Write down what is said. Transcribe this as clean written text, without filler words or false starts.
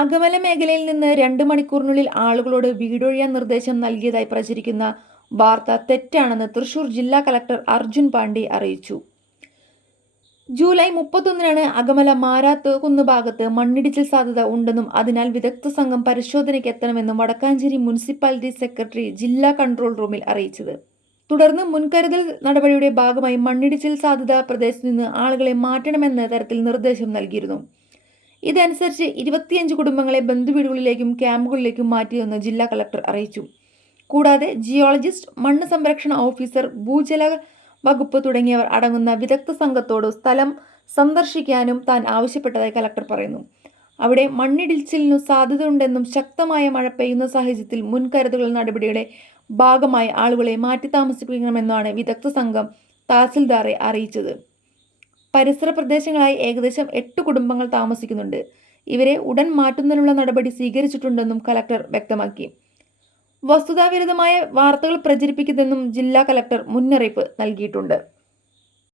അകമല മേഖലയിൽ നിന്ന് 2 മണിക്കൂറിനുള്ളിൽ ആളുകളോട് വീടൊഴിയാൻ നിർദ്ദേശം നൽകിയതായി പ്രചരിക്കുന്ന വാർത്ത തെറ്റാണെന്ന് തൃശൂർ ജില്ലാ കളക്ടർ അർജുൻ പാണ്ഡെ അറിയിച്ചു. ജൂലൈ 31-നാണ് അകമല മാരാത്ത് കുന്ന് ഭാഗത്ത് മണ്ണിടിച്ചിൽ സാധ്യത ഉണ്ടെന്നും അതിനാൽ വിദഗ്ധ സംഘം പരിശോധനയ്ക്ക് എത്തണമെന്നും വടക്കാഞ്ചേരി മുനിസിപ്പാലിറ്റി സെക്രട്ടറി ജില്ലാ കൺട്രോൾ റൂമിൽ അറിയിച്ചത്. തുടർന്ന് മുൻകരുതൽ നടപടിയുടെ ഭാഗമായി മണ്ണിടിച്ചിൽ സാധ്യതാ പ്രദേശത്തു നിന്ന് ആളുകളെ മാറ്റണമെന്ന തരത്തിൽ നിർദ്ദേശം നൽകിയിരുന്നു. ഇതനുസരിച്ച് 25 കുടുംബങ്ങളെ ബന്ധുവീടുകളിലേക്കും ക്യാമ്പുകളിലേക്കും മാറ്റിയെന്ന് ജില്ലാ കളക്ടർ അറിയിച്ചു. കൂടാതെ ജിയോളജിസ്റ്റ്, മണ്ണ് സംരക്ഷണ ഓഫീസർ, ഭൂജല വകുപ്പ് തുടങ്ങിയവർ അടങ്ങുന്ന വിദഗ്ധ സംഘത്തോട് സ്ഥലം സന്ദർശിക്കാനും താൻ ആവശ്യപ്പെട്ടതായി കളക്ടർ പറയുന്നു. അവിടെ മണ്ണിടിച്ചിലിനു സാധ്യതയുണ്ടെന്നും ശക്തമായ മഴ പെയ്യുന്ന സാഹചര്യത്തിൽ മുൻകരുതൽ നടപടിയുടെ ഭാഗമായി ആളുകളെ മാറ്റി താമസിപ്പിക്കണമെന്നാണ് വിദഗ്ധ സംഘം തഹസിൽദാറെ അറിയിച്ചത്. പരിസര പ്രദേശങ്ങളായി ഏകദേശം 8 കുടുംബങ്ങൾ താമസിക്കുന്നുണ്ട്. ഇവരെ ഉടൻ മാറ്റുന്നതിനുള്ള നടപടി സ്വീകരിച്ചിട്ടുണ്ടെന്നും കലക്ടർ വ്യക്തമാക്കി. വസ്തുതാവിരുദ്ധമായ വാർത്തകൾ പ്രചരിപ്പിക്കരുതെന്നും ജില്ലാ കലക്ടർ മുന്നറിയിപ്പ് നൽകിയിട്ടുണ്ട്.